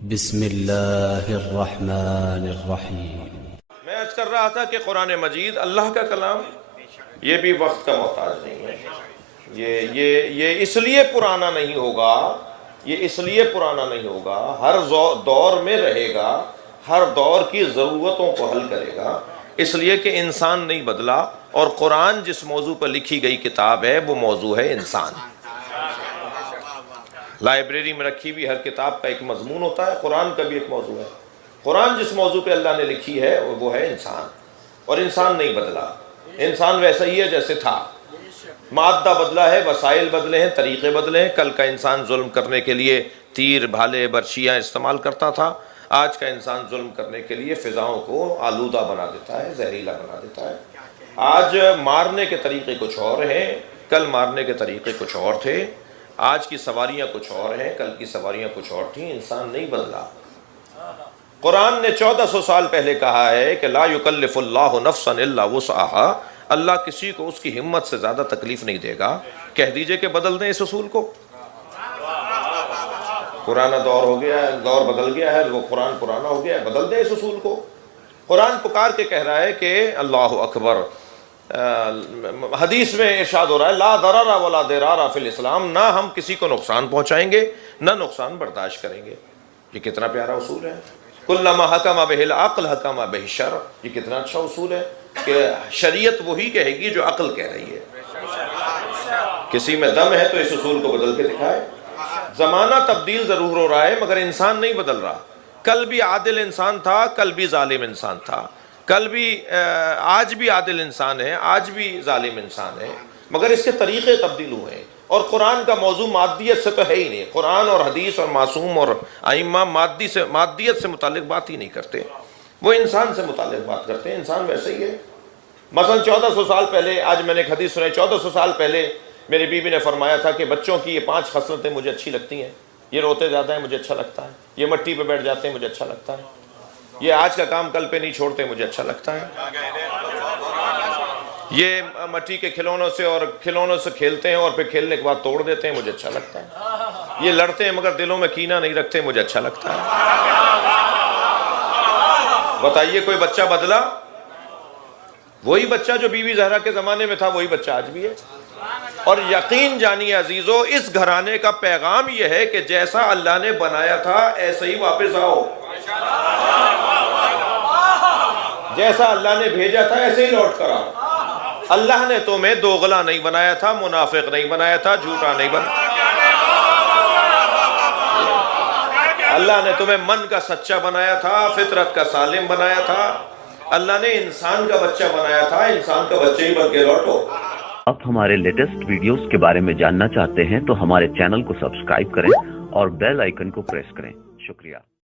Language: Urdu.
بسم اللہ الرحمن الرحیم۔ میں عرض کر رہا تھا کہ قرآن مجید اللہ کا کلام یہ بھی وقت کا محتاج نہیں ہے۔ یہ اس لیے پرانا نہیں ہوگا، یہ اس لیے پرانا نہیں ہوگا، ہر دور میں رہے گا، ہر دور کی ضرورتوں کو حل کرے گا، اس لیے کہ انسان نہیں بدلا، اور قرآن جس موضوع پر لکھی گئی کتاب ہے وہ موضوع ہے انسان۔ لائبریری میں رکھی ہوئی ہر کتاب کا ایک مضمون ہوتا ہے، قرآن کا بھی ایک موضوع ہے۔ قرآن جس موضوع پہ اللہ نے لکھی ہے وہ ہے انسان، اور انسان نہیں بدلا، انسان ویسا ہی ہے جیسے تھا۔ مادہ بدلا ہے، وسائل بدلے ہیں، طریقے بدلے ہیں۔ کل کا انسان ظلم کرنے کے لیے تیر، بھالے، برچیاں استعمال کرتا تھا، آج کا انسان ظلم کرنے کے لیے فضاؤں کو آلودہ بنا دیتا ہے، زہریلا بنا دیتا ہے۔ آج مارنے کے طریقے کچھ اور ہیں، کل مارنے کے طریقے کچھ اور تھے۔ آج کی سواریاں کچھ اور ہیں، کل کی سواریاں کچھ اور تھیں۔ انسان نہیں بدلا۔ قرآن نے 1400 سال پہلے کہا ہے کہ لا یکلف اللہ نفسا الا وسعها، اللہ کسی کو اس کی ہمت سے زیادہ تکلیف نہیں دے گا۔ کہہ دیجئے کہ بدل دیں اس اصول کو۔ پرانا دور ہو گیا ہے، دور بدل گیا ہے، وہ قرآن پرانا ہو گیا ہے، بدل دیں اس اصول کو۔ قرآن پکار کے کہہ رہا ہے کہ اللہ اکبر۔ حدیث میں ارشاد ہو رہا ہے لا ضرر ولا ضرار فی الاسلام، نہ ہم کسی کو نقصان پہنچائیں گے نہ نقصان برداشت کریں گے۔ یہ کتنا پیارا اصول ہے۔ کلما حکم بہ العقل حکم بہ الشرع، یہ کتنا اچھا اصول ہے کہ شریعت وہی کہے گی جو عقل کہہ رہی ہے۔ کسی میں دم ہے تو اس اصول کو بدل کے دکھائے۔ زمانہ تبدیل ضرور ہو رہا ہے مگر انسان نہیں بدل رہا۔ کل بھی عادل انسان تھا، کل بھی ظالم انسان تھا، کل بھی آج بھی عادل انسان ہے، آج بھی ظالم انسان ہے، مگر اس کے طریقے تبدیل ہوئے ہیں۔ اور قرآن کا موضوع مادیت سے تو ہے ہی نہیں۔ قرآن اور حدیث اور معصوم اور ائمہ مادیت سے متعلق بات ہی نہیں کرتے، وہ انسان سے متعلق بات کرتے ہیں۔ انسان ویسے ہی ہے۔ مثلا 1400 سال پہلے، آج میں نے ایک حدیث سنائی، 1400 سال پہلے میری بیوی نے فرمایا تھا کہ بچوں کی یہ 5 خصلتیں مجھے اچھی لگتی ہیں، یہ روتے زیادہ ہیں مجھے اچھا لگتا ہے، یہ مٹی پہ بیٹھ جاتے ہیں مجھے اچھا لگتا ہے، یہ آج کا کام کل پہ نہیں چھوڑتے مجھے اچھا لگتا ہے، یہ مٹی کے کھلونوں سے کھیلتے ہیں اور پھر کھیلنے کے بعد توڑ دیتے ہیں مجھے اچھا لگتا ہے، یہ لڑتے ہیں مگر دلوں میں کینہ نہیں رکھتے مجھے اچھا لگتا ہے۔ بتائیے کوئی بچہ بدلا؟ وہی بچہ جو بیوی زہرا کے زمانے میں تھا وہی بچہ آج بھی ہے۔ اور یقین جانیے عزیزو، اس گھرانے کا پیغام یہ ہے کہ جیسا اللہ نے بنایا تھا ایسے ہی واپس آؤ، جیسا اللہ نے بھیجا تھا ایسے ہی لوٹ کر آؤ۔ اللہ نے تمہیں دوغلا نہیں بنایا تھا، منافق نہیں بنایا تھا، جھوٹا نہیں بنایا۔ اللہ نے تمہیں من کا سچا بنایا تھا، فطرت کا سالم بنایا تھا۔ اللہ نے انسان کا بچہ بنایا تھا، انسان کا بچہ ہی بن کے لوٹو۔ آپ ہمارے لیٹسٹ ویڈیوز کے بارے میں جاننا چاہتے ہیں تو ہمارے چینل کو سبسکرائب کریں اور بیل آئیکن کو پریس کریں۔ شکریہ۔